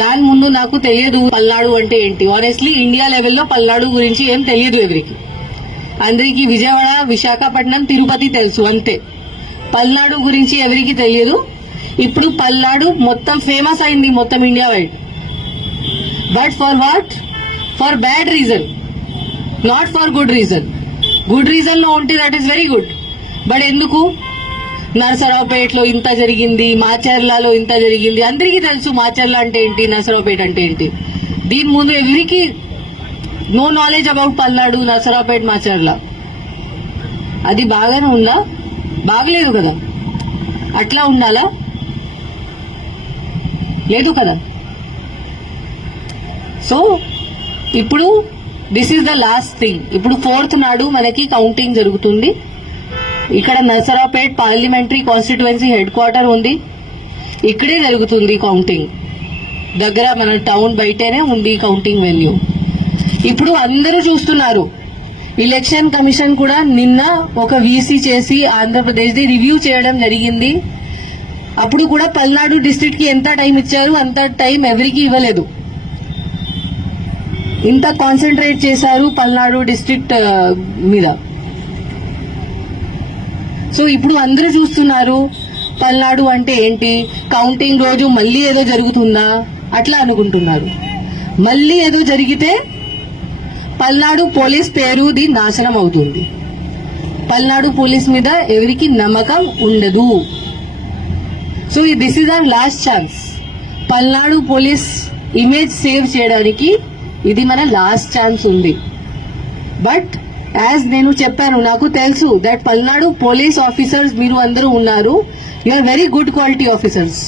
దాని ముందు నాకు తెలియదు పల్నాడు అంటే ఏంటి. ఆనెస్ట్లీ ఇండియా లెవెల్లో పల్నాడు గురించి ఏం తెలియదు ఎవరికి. అందరికి విజయవాడ, విశాఖపట్నం, తిరుపతి తెలుసు అంతే. పల్నాడు గురించి ఎవరికి తెలియదు. ఇప్పుడు పల్నాడు మొత్తం ఫేమస్ అయింది మొత్తం India wide. But for what? For bad reason, not for good reason. Good reason లో ఉంటే that is very good. But ఎందుకు? నరసరావుపేటలో ఇంత జరిగింది, మాచర్లలో ఇంత జరిగింది. అందరికీ తెలుసు మాచర్ల అంటే ఏంటి, నరసరావుపేట అంటే ఏంటి. దీని ముందు ఎవరికి no knowledge about Palnadu, Narasaraopet, Macherla. అది బాగానే ఉందా? బాగలేదు కదా. అట్లా ఉండాలా? లేదు కదా. సో ఇప్పుడు this is the last thing. ఇప్పుడు 4th నాడు మనకి కౌంటింగ్ జరుగుతుంది. ఇక్కడ Narasaraopet parliamentary constituency head quarter ఉంది. ఇక్కడే జరుగుతుంది కౌంటింగ్. దగ్గర మన టౌన్ బయటనే ఉంది కౌంటింగ్ వెన్యూ. ఇప్పుడు అందరూ చూస్తున్నారు. ఎలక్షన్ కమిషన్ కూడా నిన్న ఒక వీసీ చేసి ఆంధ్రప్రదేశ్ ది రివ్యూ చేయడం జరిగింది. అప్పుడు కూడా పల్నాడు డిస్ట్రిక్ట్ కి ఎంత టైం ఇచ్చారు, అంత టైం ఎవరికి ఇవ్వలేదు. ఇంత కాన్సన్ట్రేట్ చేశారు పల్నాడు డిస్ట్రిక్ట్ మీద. సో ఇప్పుడు అందరూ చూస్తున్నారు పల్నాడు అంటే ఏంటి. కౌంటింగ్ రోజు మళ్ళీ ఏదో జరుగుతుందా అట్లా అనుకుంటున్నారు. మళ్ళీ ఏదో జరిగితే పల్నాడు పోలీస్ పేరుది నాశనం అవుతుంది. పల్నాడు పోలీస్ మీద ఎవరికి నమ్మకం ఉండదు. So this is our last chance. Palnadu police image save చేయడానికి ఇది మన లాస్ట్ ఛాన్స్ ఉంది. బట్ యాజ్ నేను చెప్పాను, నాకు తెలుసు దట్ పల్నాడు పోలీస్ ఆఫీసర్స్ మీరు అందరూ ఉన్నారు. You are very good quality officers.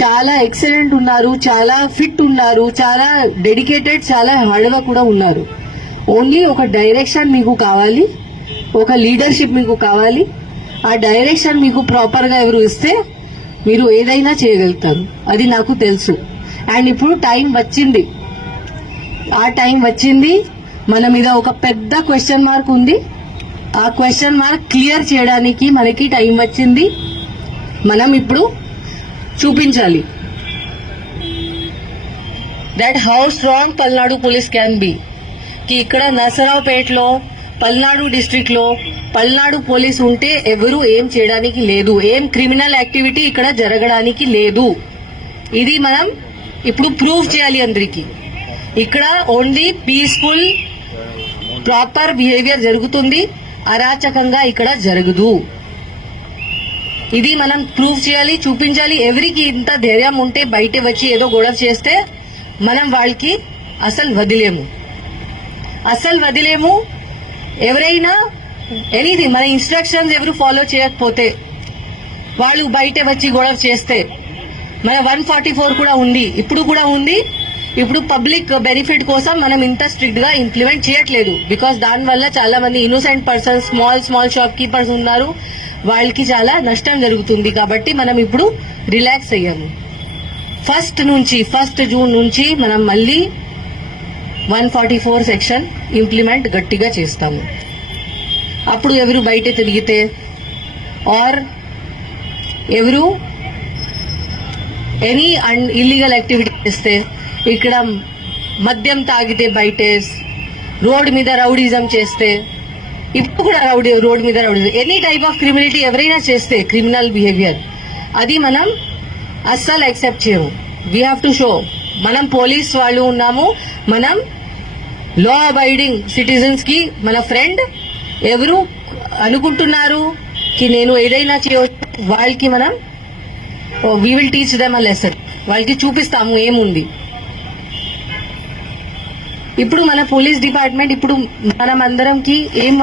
చాలా ఎక్సలెంట్ ఉన్నారు, చాలా ఫిట్ ఉన్నారు, చాలా డెడికేటెడ్, చాలా హార్డ్ వర్క్ కూడా ఉన్నారు. ఓన్లీ ఒక డైరెక్షన్ మీకు కావాలి, ఒక లీడర్షిప్ మీకు కావాలి. ఆ డైరెక్షన్ మీకు ప్రాపర్ గా ఎవరు ఇస్తే మీరు ఏదైనా చేయగలుగుతారు. అది నాకు తెలుసు. అండ్ ఇప్పుడు టైం వచ్చింది. ఆ టైం వచ్చింది. మన మీద ఒక పెద్ద క్వశ్చన్ మార్క్ ఉంది. ఆ క్వశ్చన్ మార్క్ క్లియర్ చేయడానికి మనకి టైం వచ్చింది. మనం ఇప్పుడు చూపించాలి that how strong Palnadu police can be. కి ఇక్కడ నరసరావుపేటలో, పల్నాడు డిస్ట్రిక్ట్ లో పల్నాడు పోలీస్ ఉంటే ఎవరు ఏం చేయడానికి లేదు. ఏం క్రిమినల్ యాక్టివిటీ ఇక్కడ జరగడానికి లేదు. ఇది మనం ఇప్పుడు ప్రూవ్ చేయాలి అందరికి. ఇక్కడ ఓన్లీ పీస్ఫుల్ ప్రాపర్ బిహేవియర్ జరుగుతుంది. అరాచకంగా ఇక్కడ జరగదు. ఇది మనం ప్రూవ్ చేయాలి, చూపించాలి. ఎవరికి ఇంత ధైర్యం ఉంటే బయట వచ్చి ఏదో గొడవ చేస్తే మనం వాళ్ళకి అసలు వదిలేము. ఎవరైనా ఎనీథింగ్ మన ఇన్స్ట్రక్షన్స్ ఎవరు ఫాలో చేయకపోతే, వాళ్ళు బయట వచ్చి గొడవ చేస్తే, మన 144 కూడా ఉంది, ఇప్పుడు కూడా ఉంది. ఇప్పుడు పబ్లిక్ బెనిఫిట్ కోసం మనం ఇంత స్ట్రిక్ట్ గా ఇంప్లిమెంట్ చేయట్లేదు. బికాస్ దానివల్ల చాలా మంది innocent persons, small shop keepers ఉన్నారు. వాళ్ళకి చాలా నష్టం జరుగుతుంది. కాబట్టి మనం ఇప్పుడు రిలాక్స్ అయ్యాము. 1 జూన్ నుంచి మనం మళ్ళీ 144 సెక్షన్ ఇంప్లిమెంట్ గట్టిగా చేస్తాము. అప్పుడు ఎవరు బయట తిరిగితే ఆర్ ఎవరు ఎనీ ఇల్లీగల్ యాక్టివిటీ చేస్తే, ఇక్కడ మద్యం తాగితే బయటే, రోడ్ మీద రౌడీజం చేస్తే, ఇప్పుడు కూడా రోడ్ మీద rowdyism, any type of criminality ఎవరైనా చేస్తే, క్రిమినల్ బిహేవియర్, అది మనం అస్సలు యాక్సెప్ట్ చేయము. వీ హ్యావ్ టు షో మనం పోలీస్ వాళ్ళు ఉన్నాము. మనం లా అబైడింగ్ సిటిజన్స్ కి మన ఫ్రెండ్. ఎవరు అనుకుంటున్నారు కి నేను ఏదైనా చేయవచ్చు, వాళ్ళకి మనం we will teach them a lesson. వాళ్ళకి చూపిస్తాము ఏముంది. ఇప్పుడు మన పోలీస్ డిపార్ట్మెంట్ ఇప్పుడు మనం అందరంకి ఏం